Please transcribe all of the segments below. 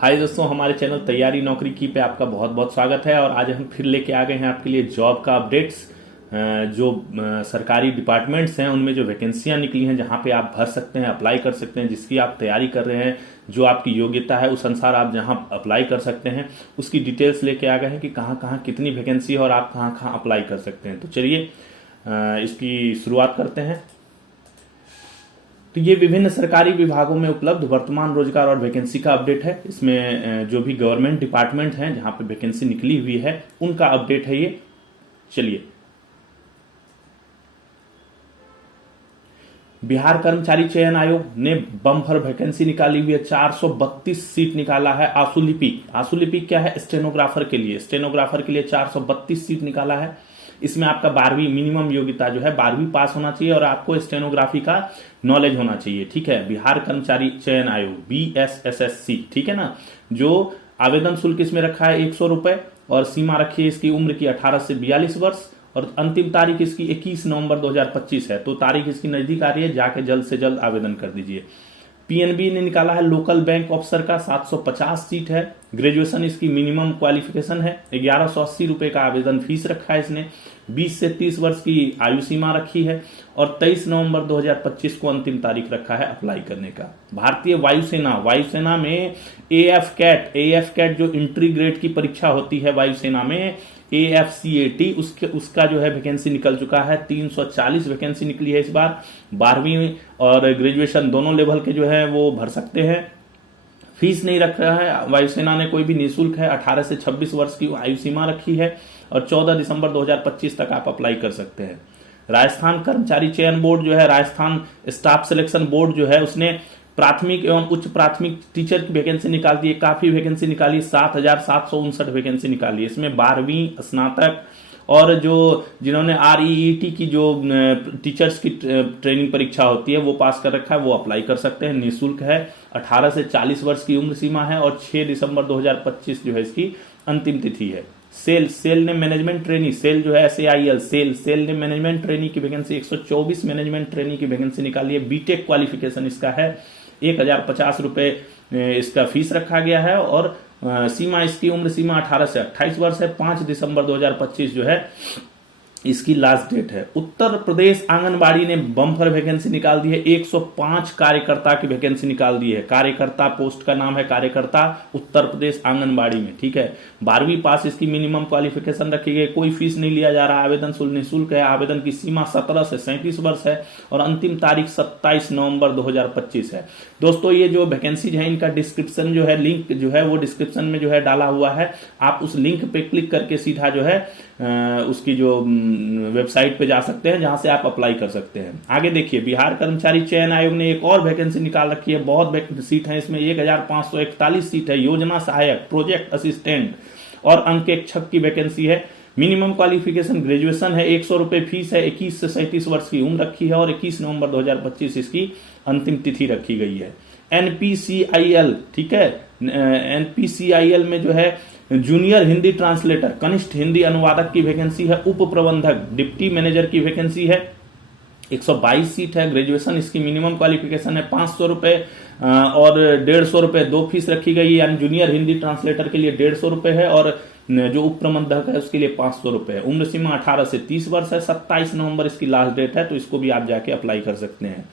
हाय दोस्तों, हमारे चैनल तैयारी नौकरी की पे आपका बहुत बहुत स्वागत है। और आज हम फिर लेके आ गए हैं आपके लिए जॉब का अपडेट्स। जो सरकारी डिपार्टमेंट्स हैं उनमें जो वैकेंसियां निकली हैं, जहां पे आप भर सकते हैं, अप्लाई कर सकते हैं, जिसकी आप तैयारी कर रहे हैं, जो आपकी योग्यता है उस अनुसार आप जहां अप्लाई कर सकते हैं, उसकी डिटेल्स लेके आ गए हैं कि कहाँ कहाँ कितनी वैकेंसी है और आप कहाँ कहाँ अप्लाई कर सकते हैं। तो चलिए इसकी शुरुआत करते हैं। तो ये विभिन्न सरकारी विभागों में उपलब्ध वर्तमान रोजगार और वैकेंसी का अपडेट है। इसमें जो भी गवर्नमेंट डिपार्टमेंट हैं जहां पे वैकेंसी निकली हुई है उनका अपडेट है ये। चलिए, बिहार कर्मचारी चयन आयोग ने बम्पर वैकेंसी निकाली हुई है। 432 सीट निकाला है। आशुलिपिक क्या है? स्टेनोग्राफर के लिए। स्टेनोग्राफर के लिए 432 सीट निकाला है। इसमें आपका 12वीं मिनिमम योग्यता जो है 12वीं पास होना चाहिए और आपको स्टेनोग्राफी का नॉलेज होना चाहिए। ठीक है, बिहार कर्मचारी चयन आयोग BSSSC, ठीक है ना। जो आवेदन शुल्क इसमें रखा है 100 रुपए और सीमा रखी है इसकी उम्र की 18 से 42 वर्ष और अंतिम तारीख इसकी 21 नवंबर 2025 है। तो तारीख इसकी नजदीक आ रही है, जाके जल्द से जल्द आवेदन कर दीजिए। PNB ने निकाला है लोकल बैंक ऑफिसर का 750 सीट है। ग्रेजुएशन इसकी मिनिमम क्वालिफिकेशन है। 1180 रुपए का आवेदन फीस रखा है इसने। 20 से 30 वर्ष की आयु सीमा रखी है और 23 नवंबर 2025 को अंतिम तारीख रखा है अप्लाई करने का। भारतीय वायुसेना में AF कैट जो इंट्री ग्रेड की परीक्षा होती है वायुसेना में, AFCAT, उसका जो है वैकेंसी निकल चुका है। 340 वैकेंसी निकली है इस बार। 12वीं और ग्रेजुएशन दोनों लेवल के जो है वो भर सकते हैं। फीस नहीं रख रहा है वायुसेना ने कोई भी, निःशुल्क है। 18 से 26 वर्ष की आयु सीमा रखी है और 14 दिसंबर 2025 तक आप अप्लाई कर सकते हैं। राजस्थान कर्मचारी चयन बोर्ड जो है, राजस्थान स्टाफ सिलेक्शन बोर्ड जो है, उसने प्राथमिक एवं उच्च प्राथमिक टीचर की वैकेंसी निकाल दी है। काफी वैकेंसी निकाली, 7,759 वैकेंसी निकाली। इसमें 12वीं स्नातक और जो जिन्होंने REET की जो टीचर्स की ट्रेनिंग परीक्षा होती है वो पास कर रखा है, वो अप्लाई कर सकते हैं। निःशुल्क है। 18 से 40 वर्ष की उम्र सीमा है और 6 दिसंबर 2025 जो है इसकी अंतिम तिथि है। सेल ने मैनेजमेंट ट्रेनी, सेल जो है SAIL, सेल ने मैनेजमेंट ट्रेनी की वैकेंसी 124 मैनेजमेंट ट्रेनी की वैकेंसी निकाली है। बीटेक क्वालिफिकेशन इसका है। 1050 रुपए इसका फीस रखा गया है और सीमा इसकी उम्र सीमा 18 से 28 वर्ष है। 5 दिसंबर 2025 जो है इसकी लास्ट डेट है। उत्तर प्रदेश आंगनबाड़ी ने बम्पर वैकेंसी निकाल दी है। 105 कार्यकर्ता की वैकेंसी निकाल दी है। कार्यकर्ता पोस्ट का नाम है कार्यकर्ता, उत्तर प्रदेश आंगनबाड़ी में। ठीक है, 12वीं पास इसकी मिनिमम क्वालिफिकेशन रखी गई। कोई फीस नहीं लिया जा रहा। आवेदन शुल्क निःशुल्क है। आवेदन की सीमा 17 से 37 वर्ष है और अंतिम तारीख 27 नवंबर 2025 है। दोस्तों, ये जो वैकेंसीज है इनका डिस्क्रिप्शन जो है, लिंक जो है वो डिस्क्रिप्शन में जो है डाला हुआ है। आप उस लिंक पे क्लिक करके सीधा जो है उसकी जो वेबसाइट पे जा सकते हैं जहां से आप अप्लाई कर सकते हैं। आगे देखिए, बिहार कर्मचारी चयन आयोग ने एक और वैकेंसी निकाल रखी है। बहुत सीट है इसमें, 1541 सीट है। योजना सहायक, प्रोजेक्ट असिस्टेंट और अंकेक्षक की वैकेंसी है। मिनिमम क्वालिफिकेशन ग्रेजुएशन है। 100 रुपए फीस है। 21 से 37 वर्ष की उम्र रखी है और 21 नवंबर 2025 इसकी अंतिम तिथि रखी गई है। NPCIL, ठीक है, NPCIL में जो है जूनियर हिंदी ट्रांसलेटर, कनिष्ठ हिंदी अनुवादक की वैकेंसी है। उप प्रबंधक, डिप्टी मैनेजर की वैकेंसी है। 122 सीट है। ग्रेजुएशन इसकी मिनिमम क्वालिफिकेशन है। 500 रुपए और 150 रुपए दो फीस रखी गई है। यानी जूनियर हिंदी ट्रांसलेटर के लिए 150 रुपए है और जो उप प्रबंधक है उसके लिए 500 रुपए है। उम्र सीमा 18 से 30 वर्ष है। 27 नवंबर इसकी लास्ट डेट है, तो इसको भी आप जाके अप्लाई कर सकते हैं।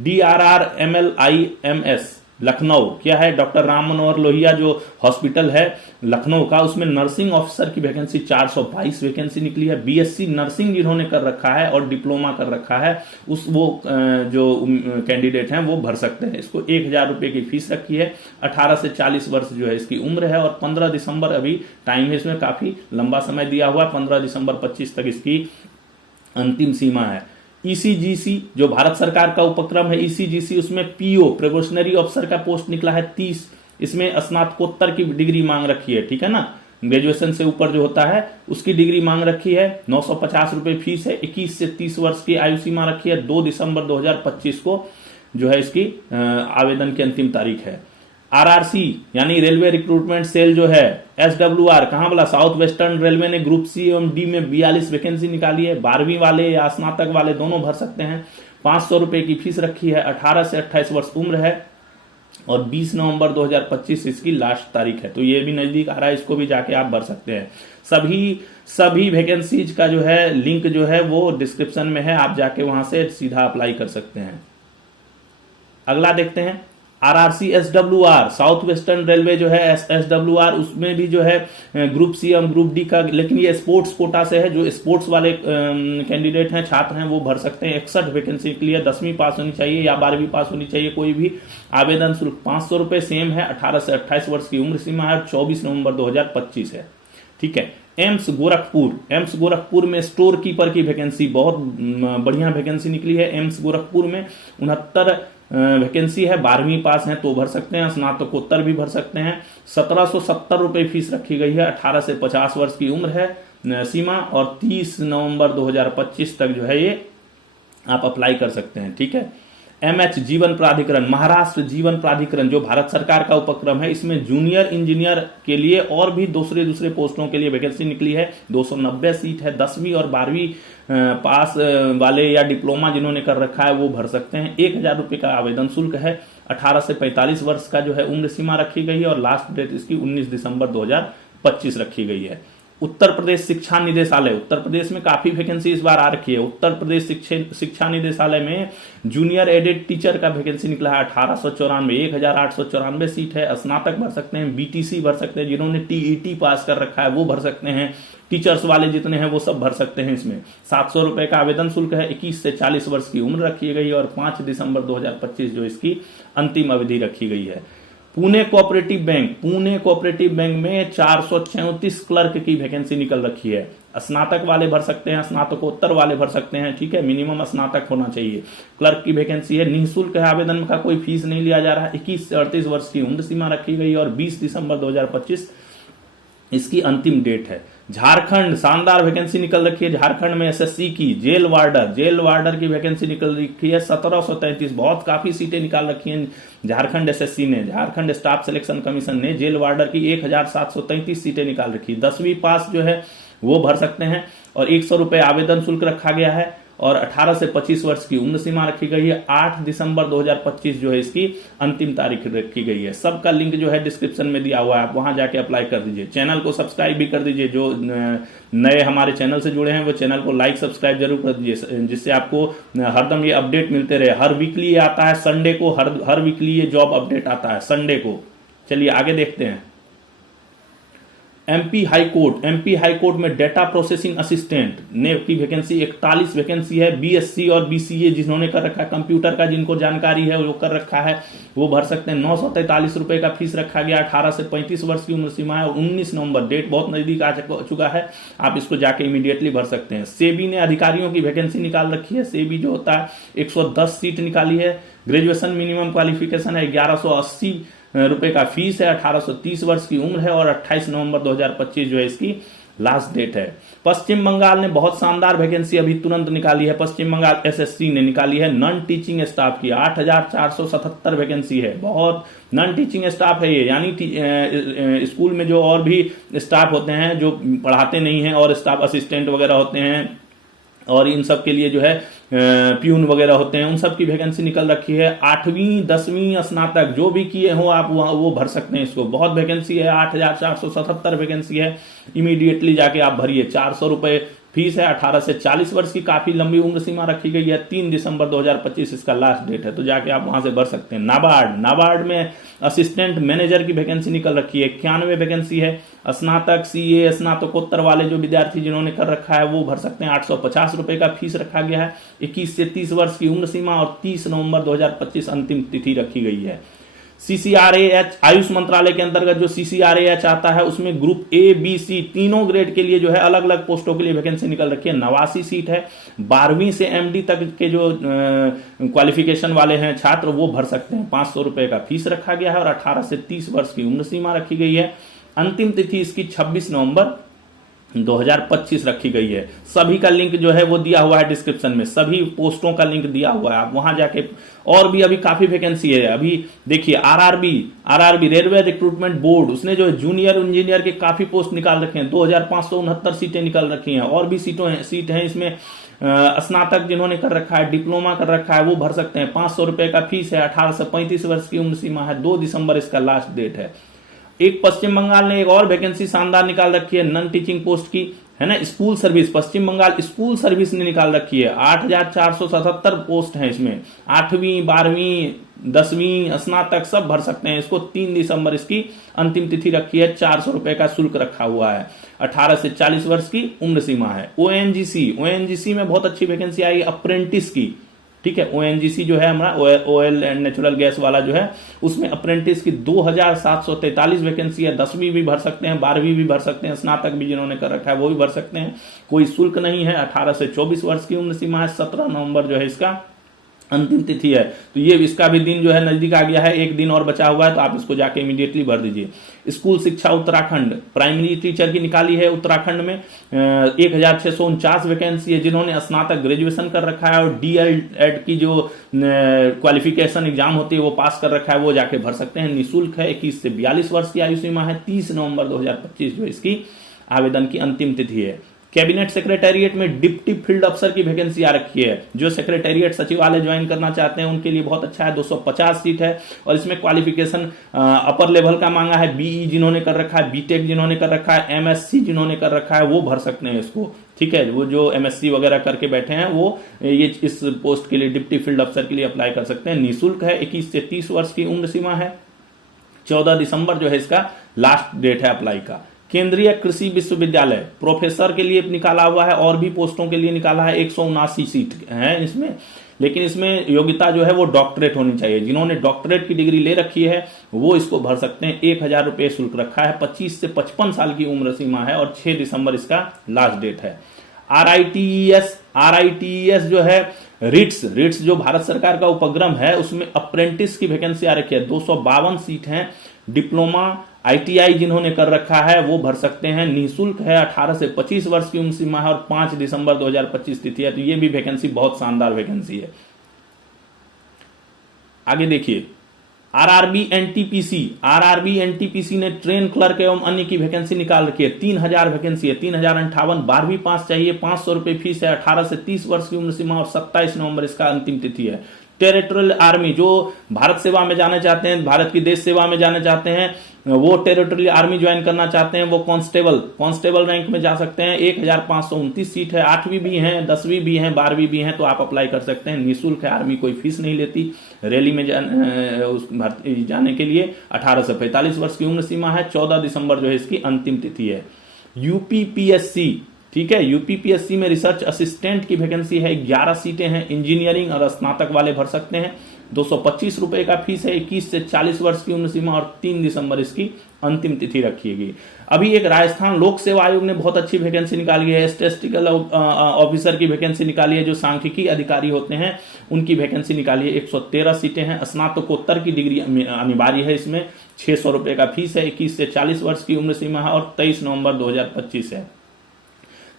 DRR MLIMS लखनऊ क्या है, डॉक्टर राम मनोहर लोहिया जो हॉस्पिटल है लखनऊ का, उसमें नर्सिंग ऑफिसर की वैकेंसी 422 वैकेंसी निकली है। BSc नर्सिंग जिन्होंने कर रखा है और डिप्लोमा कर रखा है वो जो कैंडिडेट हैं वो भर सकते हैं। इसको 1000 रुपए की फीस रखी है। 18 से 40 वर्ष जो है इसकी उम्र है और 15 दिसंबर अभी टाइम है, इसमें काफी लंबा समय दिया हुआ है। 15 दिसंबर 25 तक इसकी अंतिम सीमा है। ECGC जो भारत सरकार का उपक्रम है, ECGC उसमें PO प्रोबेशनरी ऑफिसर का पोस्ट निकला है 30। इसमें स्नातकोत्तर की डिग्री मांग रखी है, ठीक है ना। ग्रेजुएशन से ऊपर जो होता है उसकी डिग्री मांग रखी है। 950 रुपए फीस है। 21 से 30 वर्ष की आयु सीमा रखी है। 2 दिसंबर 2025 को जो है इसकी आवेदन की अंतिम तारीख है। RRC यानी रेलवे रिक्रूटमेंट सेल जो है, SWR कहां बोला, साउथ वेस्टर्न रेलवे ने ग्रुप C एवं D में 42 वैकेंसी निकाली है। 12वीं वाले या स्नातक वाले दोनों भर सकते हैं। 500 रुपए की फीस रखी है। 18 से 28 वर्ष उम्र है। और 20 नवंबर 2025 इसकी लास्ट तारीख है। तो ये भी नजदीक आ रहा है, इसको भी जाके आप भर सकते हैं। सभी वैकेंसीज का जो है लिंक जो है वो डिस्क्रिप्शन में है, आप जाके वहां से सीधा अप्लाई कर सकते हैं। अगला देखते हैं RRC SWR, south western railway जो है एसडब्ल्यूआर, उसमें भी जो है ग्रुप सी और ग्रुप डी का, लेकिन ये स्पोर्ट्स कोटा से है। जो स्पोर्ट्स वाले कैंडिडेट हैं, छात्र हैं, वो भर सकते हैं। 61 वैकेंसी के लिए 10वीं पास होनी चाहिए या 12वीं पास होनी चाहिए कोई भी। आवेदन शुल्क 500 रुपए सेम है। 18 से 28 वर्ष की उम्र सीमा है। 24 नवंबर 2025 है। ठीक है। एम्स गोरखपुर में स्टोर कीपर की वैकेंसी, बहुत बढ़िया वैकेंसी निकली है। एम्स गोरखपुर में 69 वैकेंसी है। 12वीं पास है तो भर सकते हैं, स्नातकोत्तर भी भर सकते हैं। 1770 रुपए फीस रखी गई है। 18 से 50 वर्ष की उम्र है सीमा, और 30 नवंबर 2025 तक जो है ये आप अप्लाई कर सकते हैं। ठीक है। एमएच जीवन प्राधिकरण, महाराष्ट्र जीवन प्राधिकरण जो भारत सरकार का उपक्रम है, इसमें जूनियर इंजीनियर के लिए और भी दूसरे पोस्टों के लिए वैकेंसी निकली है। 290 सीट है। 10वीं और 12वीं पास वाले या डिप्लोमा जिन्होंने कर रखा है वो भर सकते हैं। 1000 रुपए का आवेदन शुल्क है। 18 से 45 वर्ष का जो है उम्र सीमा रखी गई है, और लास्ट डेट इसकी 19 दिसंबर 2025 रखी गई है। उत्तर प्रदेश शिक्षा निदेशालय, उत्तर प्रदेश में काफी वैकेंसी इस बार आ रखी है। उत्तर प्रदेश शिक्षा निदेशालय में जूनियर एडेड टीचर का वैकेंसी निकला है। 1894, 1894 सीट है। स्नातक भर सकते हैं, बीटीसी भर सकते हैं, जिन्होंने टीईटी पास कर रखा है वो भर सकते हैं। टीचर्स वाले जितने हैं वो सब भर सकते हैं इसमें। 700 रुपए का आवेदन शुल्क है। 21 से 40 वर्ष की उम्र रखी गई है, और 5 दिसंबर 2025 जो इसकी अंतिम अवधि रखी गई है। पुणे कोऑपरेटिव बैंक में 434 क्लर्क की वैकेंसी निकल रखी है। स्नातक वाले भर सकते हैं, स्नातकोत्तर वाले भर सकते हैं। ठीक है। मिनिमम स्नातक होना चाहिए। क्लर्क की वैकेंसी है। निःशुल्क है, आवेदन का कोई फीस नहीं लिया जा रहा है। 21 से 38 वर्ष की उम्र सीमा रखी गई, और 20 दिसंबर 2025 इसकी अंतिम डेट है। झारखंड, शानदार वैकेंसी निकल रखी है। झारखंड में एसएससी की जेल वार्डर की वैकेंसी निकल रखी है। 1733, बहुत काफी सीटें निकाल रखी हैं झारखंड एसएससी ने। झारखंड स्टाफ सिलेक्शन कमीशन ने जेल वार्डर की 1733 सीटें निकाल रखी। 10वीं पास जो है वो भर सकते हैं, और 100 रुपए आवेदन शुल्क रखा गया है, और 18 से 25 वर्ष की उम्र सीमा रखी गई है। 8 दिसंबर 2025 जो है इसकी अंतिम तारीख रखी गई है। सबका लिंक जो है डिस्क्रिप्शन में दिया हुआ है, आप वहां जाके अप्लाई कर दीजिए। चैनल को सब्सक्राइब भी कर दीजिए। जो नए हमारे चैनल से जुड़े हैं वो चैनल को लाइक सब्सक्राइब जरूर कर दीजिए, जिससे आपको हरदम ये अपडेट मिलते रहे। हर वीकली ये आता है संडे को, हर वीकली ये जॉब अपडेट आता है संडे को। चलिए आगे देखते हैं। एमपी हाई कोर्ट में डेटा प्रोसेसिंग असिस्टेंट ने की वैकेंसी 41 वैकेंसी है। बीएससी और बीसीए जिन्होंने कर रखा है, कंप्यूटर का जिनको जानकारी है वो कर रखा है वो भर सकते हैं। 943 रुपए का फीस रखा गया। 18 से 35 वर्ष की उम्र सीमा है, और 19 नवंबर डेट बहुत नजदीक आ चुका है, आप इसको जाके इमीडिएटली भर सकते हैं। सेबी ने अधिकारियों की वैकेंसी निकाल रखी है। सेबी जो होता है 110 सीट निकाली है। ग्रेजुएशन मिनिमम क्वालिफिकेशन है। 1180 रुपए का फीस है। 1830 वर्ष की उम्र है, और 28 नवंबर 2025 जो है इसकी लास्ट डेट है। पश्चिम बंगाल ने बहुत शानदार वैकेंसी अभी तुरंत निकाली है। पश्चिम बंगाल एसएससी ने निकाली है नॉन टीचिंग स्टाफ की। 8477 वैकेंसी है। बहुत नॉन टीचिंग स्टाफ है ये, यानी स्कूल में जो और भी स्टाफ होते हैं जो पढ़ाते नहीं है, और स्टाफ असिस्टेंट वगैरह होते हैं, और इन सब के लिए जो है प्यून वगैरह होते हैं, उन सब की वैकेंसी निकल रखी है। 8वीं 10वीं स्नातक जो भी किए हो आप वो भर सकते हैं इसको। बहुत वैकेंसी है। 8477 वैकेंसी है। इमीडिएटली जाके आप भरिए। 400 रुपए फीस है। 18 से 40 वर्ष की काफी लंबी उम्र सीमा रखी गई है। 3 दिसंबर 2025 इसका लास्ट डेट है, तो जाके आप वहां से भर सकते हैं। नाबार्ड में असिस्टेंट मैनेजर की वैकेंसी निकल रखी है। 91 वैकेंसी है। स्नातक सीए स्नातकोत्तर वाले जो विद्यार्थी जिन्होंने कर रखा है वो भर सकते हैं। 850 रुपए का फीस रखा गया है। 21 से 30 वर्ष की उम्र सीमा, और 30 नवंबर 2025 अंतिम तिथि रखी गई है। सीसीआरएएच, आयुष मंत्रालय के अंतर्गत जो सीसीआरएएच आता है उसमें ग्रुप ए बी सी तीनों ग्रेड के लिए जो है अलग अलग पोस्टों के लिए वैकेंसी निकल रखी है। 89 सीट है। 12वीं से एमडी तक के जो क्वालिफिकेशन वाले हैं छात्र वो भर सकते हैं। 500 रुपए का फीस रखा गया है, और 18 से 30 वर्ष की उम्र सीमा रखी गई है। अंतिम तिथि इसकी 26 नवंबर 2025 रखी गई है। सभी का लिंक जो है वो दिया हुआ है डिस्क्रिप्शन में, सभी पोस्टों का लिंक दिया हुआ है, आप वहां जाके, और भी अभी काफी वैकेंसी है। अभी देखिए आरआरबी रेलवे रिक्रूटमेंट बोर्ड, उसने जो जूनियर इंजीनियर के काफी पोस्ट निकाल रखे हैं, 2569 सीटें निकाल रखी हैं। और भी सीट हैं इसमें। स्नातक जिन्होंने कर रखा है, डिप्लोमा कर रखा है, वो भर सकते हैं। 500 रुपए का फीस है। 18 से 35 वर्ष की उम्र सीमा है। 2 दिसंबर इसका लास्ट डेट है। एक पश्चिम बंगाल ने एक और वैकेंसी शानदार निकाल रखी है नॉन टीचिंग पोस्ट की, है ना, स्कूल सर्विस। पश्चिम बंगाल स्कूल सर्विस ने निकाल रखी है। 8477 पोस्ट हैं इसमें। 8वीं 12वीं 10वीं स्नातक सब भर सकते हैं इसको। 3 दिसंबर इसकी अंतिम तिथि रखी है। 400 रुपए का शुल्क रखा हुआ है। 18 से 40 वर्ष की उम्र सीमा है। ओएनजीसी में बहुत अच्छी वैकेंसी आई अप्रेंटिस की, ठीक है। ओएनजीसी जो है हमारा ऑयल एंड नेचुरल गैस वाला जो है, उसमें अप्रेंटिस की 2743 वैकेंसी है। 10वीं भी भर सकते हैं, 12वीं भी भर सकते हैं, स्नातक भी जिन्होंने कर रखा है वो भी भर सकते हैं, कोई शुल्क नहीं है। 18 से 24 वर्ष की उम्र सीमा है। 17 नवंबर जो है इसका अंतिम तिथि है। तो ये इसका भी दिन जो है नजदीक आ गया है। एक दिन और बचा हुआ है, तो आप इसको जाके इमीडिएटली भर दीजिए। स्कूल शिक्षा उत्तराखंड प्राइमरी टीचर की निकाली है उत्तराखंड में। 1649 वैकेंसी है। जिन्होंने स्नातक ग्रेजुएशन कर रखा है और डीएलएड की जो क्वालिफिकेशन एग्जाम होती है वो पास कर रखा है, वो जाके भर सकते हैं। निःशुल्क है। 21 से 42 वर्ष की आयु सीमा है। 30 नवंबर 2025 जो इसकी आवेदन की अंतिम तिथि है। कैबिनेट सेक्रेटेरिएट में डिप्टी फील्ड अफसर की वैकेंसी आ रखी है। जो सेक्रेटेरिएट सचिवालय ज्वाइन करना चाहते हैं उनके लिए बहुत अच्छा है। 250 सीट है और इसमें क्वालिफिकेशन अपर लेवल का मांगा है। बीई जिन्होंने कर रखा है, बीटेक जिन्होंने कर रखा है, एमएससी जिन्होंने कर रखा है वो भर सकते हैं इसको, ठीक है। वो जो एमएससी वगैरह करके बैठे हैं वो ये इस पोस्ट के लिए डिप्टी फील्ड अफसर के लिए अप्लाई कर सकते हैं। निःशुल्क है। 21 से 30 वर्ष की उम्र सीमा है। 14 दिसंबर जो है इसका लास्ट डेट है अप्लाई का। केंद्रीय कृषि विश्वविद्यालय प्रोफेसर के लिए निकाला हुआ है और भी पोस्टों के लिए निकाला है। 179 सीट है इसमें, लेकिन इसमें योग्यता जो है वो डॉक्टरेट होनी चाहिए। जिन्होंने डॉक्टरेट की डिग्री ले रखी है वो इसको भर सकते हैं। 1000 रुपये शुल्क रखा है। 25 से 55 साल की उम्र सीमा है और 6 दिसंबर इसका लास्ट डेट है। आरआईटीईएस जो है रिट्स जो भारत सरकार का उपक्रम है उसमें अप्रेंटिस की वैकेंसी आ रखी है। 252 सीट है। डिप्लोमा आईटीआई जिन्होंने कर रखा है वो भर सकते हैं। निःशुल्क है। 18 से 25 वर्ष की उम्र सीमा है और 5 दिसंबर 2025 तिथि है। तो ये भी वैकेंसी बहुत शानदार वैकेंसी है। आगे देखिए आरआरबी एनटीपीसी ने ट्रेन क्लर्क एवं अन्य की वैकेंसी निकाल रखी है। 3000 वैकेंसी है। 3058 12वीं पास चाहिए। 500 रुपए फीस है। 18 से 30 वर्ष की उम्र सीमा और 27 नवंबर इसका अंतिम तिथि है। टेरिटोरियल आर्मी जो भारत सेवा में जाना चाहते हैं, भारत की देश सेवा में जाना चाहते हैं, वो टेरिटोरियल आर्मी ज्वाइन करना चाहते हैं, वो कांस्टेबल रैंक में जा सकते हैं। 1529 सीट है। 8वीं भी है, 10वीं भी है, 12वीं भी है, तो आप अप्लाई कर सकते हैं। निःशुल्क है। आर्मी कोई फीस नहीं लेती रैली में जाने के लिए। 18 से 45 वर्ष की उम्र सीमा है। 14 दिसंबर जो है इसकी अंतिम तिथि है। यूपीपीएससी, ठीक है, यूपीपीएससी में रिसर्च असिस्टेंट की वैकेंसी है। 11 सीटें हैं। इंजीनियरिंग और स्नातक वाले भर सकते हैं। 225 रुपए का फीस है। 21 से 40 वर्ष की उम्र सीमा और 3 दिसंबर इसकी अंतिम तिथि रखी गई। अभी एक राजस्थान लोक सेवा आयोग ने बहुत अच्छी वैकेंसी निकाली है। स्टैटिस्टिकल ऑफिसर की वैकेंसी निकाली है। जो सांख्यिकी अधिकारी होते हैं उनकी वैकेंसी निकाली है। 113 सीटें हैं। स्नातकोत्तर की डिग्री अनिवार्य है। इसमें 600 रुपए का फीस है। 21 से 40 वर्ष की उम्र सीमा है और 23 नवंबर 2025 है।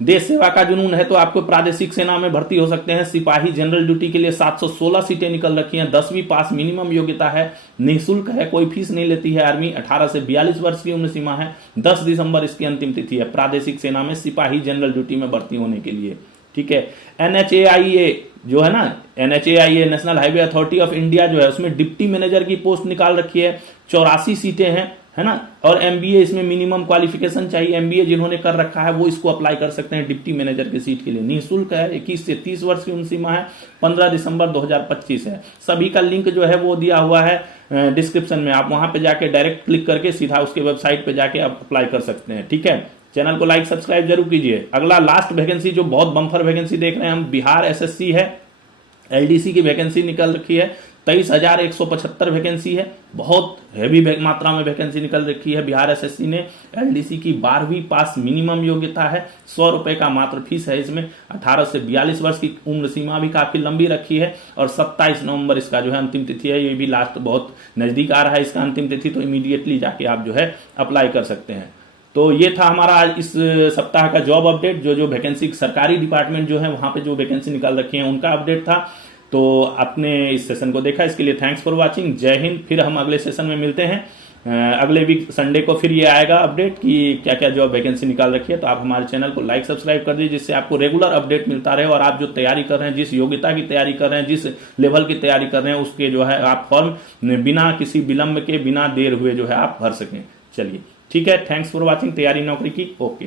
देश सेवा का जुनून है तो आपको प्रादेशिक सेना में भर्ती हो सकते हैं। सिपाही जनरल ड्यूटी के लिए 716 सीटें निकल रखी हैं। 10वीं पास मिनिमम योग्यता है। निःशुल्क है। कोई फीस नहीं लेती है आर्मी। 18 से 42 वर्ष की उम्र सीमा है। 10 दिसंबर इसकी अंतिम तिथि है। प्रादेशिक सेना में सिपाही जनरल ड्यूटी में भर्ती होने के लिए, ठीक है। NHAIA जो है ना, NHAIA national highway authority of India जो है उसमें डिप्टी मैनेजर की पोस्ट निकाल रखी है। 84 सीटें हैं, है ना। और MBA इसमें मिनिमम क्वालिफिकेशन चाहिए। MBA जिन्होंने कर रखा है वो इसको अप्लाई कर सकते हैं डिप्टी मैनेजर की सीट के लिए। निःशुल्क है। 21 से 30 वर्ष की उम्र सीमा है। 15 दिसंबर 2025 है। सभी का लिंक जो है वो दिया हुआ है डिस्क्रिप्शन में। आप वहां पे जाके डायरेक्ट क्लिक करके सीधा उसके वेबसाइट पे जाके आप अप्लाई कर सकते हैं, ठीक है। चैनल को लाइक सब्सक्राइब जरूर कीजिए। अगला लास्ट वैकेंसी जो बहुत बम्पर वैकेंसी देख रहे हैं हम, बिहार SSC है। LDC की वैकेंसी निकल रखी है। 23,175 वैकेंसी है। बहुत हैवी मात्रा में वैकेंसी निकल रखी है। बिहार SSC ने LDC की 12वीं पास मिनिमम योग्यता है। 100 रुपए का मात्र फीस है इसमें। 18 से 42 वर्ष की उम्र सीमा भी काफी लंबी रखी है और 27 नवंबर इसका जो है अंतिम तिथि है। ये भी लास्ट बहुत नजदीक आ रहा है इसका अंतिम तिथि, तो इमीडिएटली जाके आप जो है अप्लाई कर सकते हैं। तो ये था हमारा आज इस सप्ताह का जॉब अपडेट, जो वैकेंसी सरकारी डिपार्टमेंट जो है वहां पे जो वैकेंसी निकाल रखी है उनका अपडेट था। तो आपने इस सेशन को देखा, इसके लिए थैंक्स फॉर वॉचिंग। जय हिंद। फिर हम अगले सेशन में मिलते हैं। अगले वीक संडे को फिर ये आएगा अपडेट कि क्या क्या जॉब वैकेंसी निकाल रखी है। तो आप हमारे चैनल को लाइक सब्सक्राइब कर दीजिए, जिससे आपको रेगुलर अपडेट मिलता रहे, और आप जो तैयारी कर रहे हैं, जिस योग्यता की तैयारी कर रहे हैं, जिस लेवल की तैयारी कर रहे हैं, उसके जो है आप फॉर्म बिना किसी विलंब के, बिना देर हुए जो है आप भर सकें। चलिए ठीक है, थैंक्स फॉर वॉचिंग। तैयारी नौकरी की ओके।